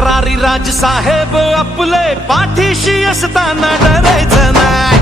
करारी राज साहेब आपले पाठीशी असताना डरायचं नाही.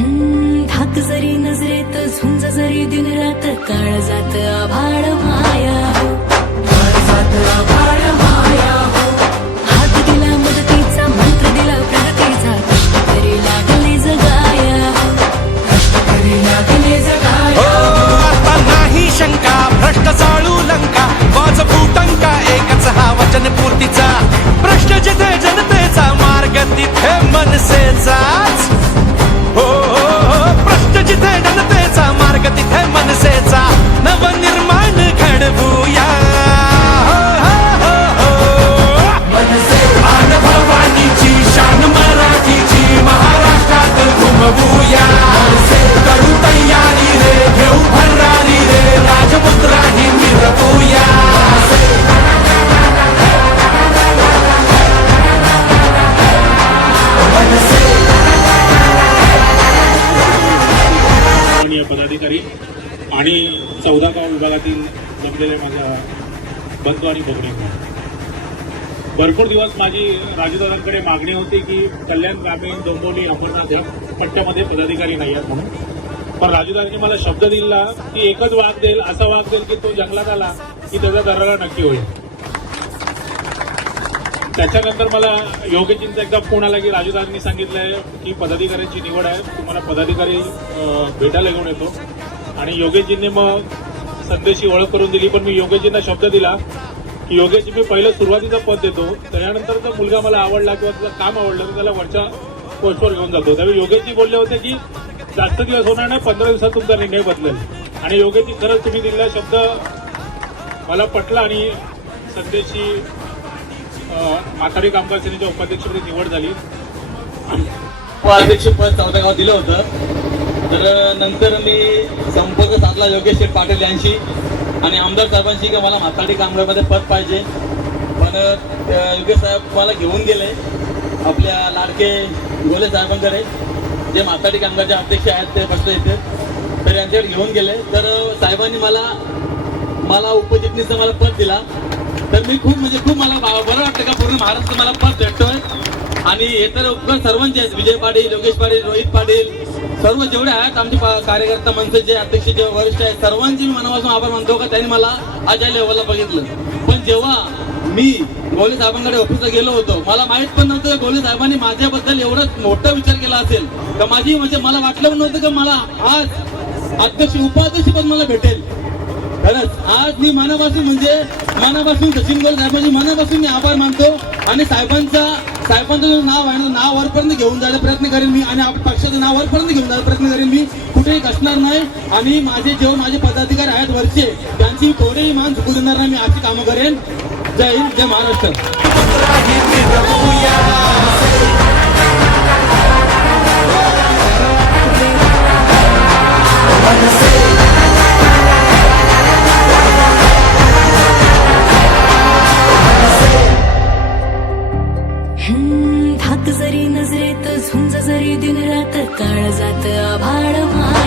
हम्म, जरी नजरेत झुंज जरी दिन रात काळ जात आभाळ माया. काळ जात आभाळ माया. अधिकारी आणि चौदा गाव विभागातील जमलेले माझ्या बंधू आणि भगिनी भरपूर दिवस माझी राजदादांकडे मागणी होती की कल्याण ग्रामीण डोंबोली अंबरनाथ या पट्ट्यामध्ये पदाधिकारी नाही आहेत म्हणून. पण राजूदादांनी मला शब्द दिला की एकच वाघ देईल असा वाघ देईल की तो जंगलात आला की त्याचा दरारा नक्की होईल. त्याच्यानंतर मला योगेजींचा एकदा फोन आला की राजूदादांनी सांगितलंय की पदाधिकाऱ्यांची निवड आहे. तुम्हाला पदाधिकारी भेटायला घेऊन येतो. आणि योगेशजींनी मग संदेशी ओळख करून दिली. पण मी योगेशजींना शब्द दिला की योगेशजी मी पहिलं सुरुवातीचं पद देतो. त्याच्यानंतर जर मुलगा मला आवडला किंवा त्याचं काम आवडलं तर त्याला वरच्या पोस्टवर घेऊन जातो. त्यावेळी योगेशजी बोलले होते की जास्त दिवस होणार नाही पंधरा दिवसात तुमचा निर्णय बदलेल. आणि योगेशजी खरंच तुम्ही दिलेला शब्द मला पटला आणि संदेशी माथाडी कामगार सेनेच्या उपाध्यक्षपदी निवड झाली. उपाध्यक्षपद चौदा गाव दिलं होतं. तर नंतर मी संपर्क साधला योगेश शेठ पाटील यांशी आणि आमदार साहेबांशी की मला माथाडी कामगारमध्ये पद पाहिजे. पण योगेश साहेब मला घेऊन गेले आपल्या लाडके गोले साहेबांकडे. जे माथाडी कामगारचे अध्यक्ष आहेत ते बसले इथे. तर यांच्याकडे घेऊन गेले. तर साहेबांनी मला मला उपजितनीचं मला पद दिला. तर मी खूप म्हणजे खूप मला बरं वाटतं का पूर्ण महाराष्ट्र मला पद भेटतोय. आणि हे तर उपकार सर्वांचे आहेत. विजय पाटील योगेश पाटील रोहित पाटील सर्व जेवढे आहेत आमचे कार्यकर्ता कार्यकर्ता मनसेचे अध्यक्ष जे वरिष्ठ आहेत सर्वांचे मी मनापासून आभार मानतो का? त्यांनी मला आज या लेवलला बघितलं. पण जेव्हा मी गोले साहेबांकडे ऑफिसला गेलो होतो मला माहीत पण नव्हतं का गोले साहेबांनी माझ्याबद्दल एवढा मोठा विचार केला असेल. तर माझी म्हणजे मला वाटलं पण नव्हतं की मला आज अध्यक्ष उपाध्यक्ष पण मला भेटेल. खरंच आज मी मनापासून म्हणजे मनापासून सचिन गोल साहेबांची मनापासून मी आभार मानतो आणि साहेबांचा साहेबांचं जो नाव आहे ना नाव वरपर्यंत घेऊन जायचा प्रयत्न करेन मी आणि आपल्या पक्षाचं नाव वरपर्यंत घेऊन जायचा प्रयत्न करेन मी. कुठेही कसणार नाही आणि माझे जेव्हा माझे पदाधिकारी आहेत वरचे त्यांची थोडेही मान चुकू देणार नाही मी अशी कामं करेन. जय हिंद जय महाराष्ट्र. हम्म, जात आभाळ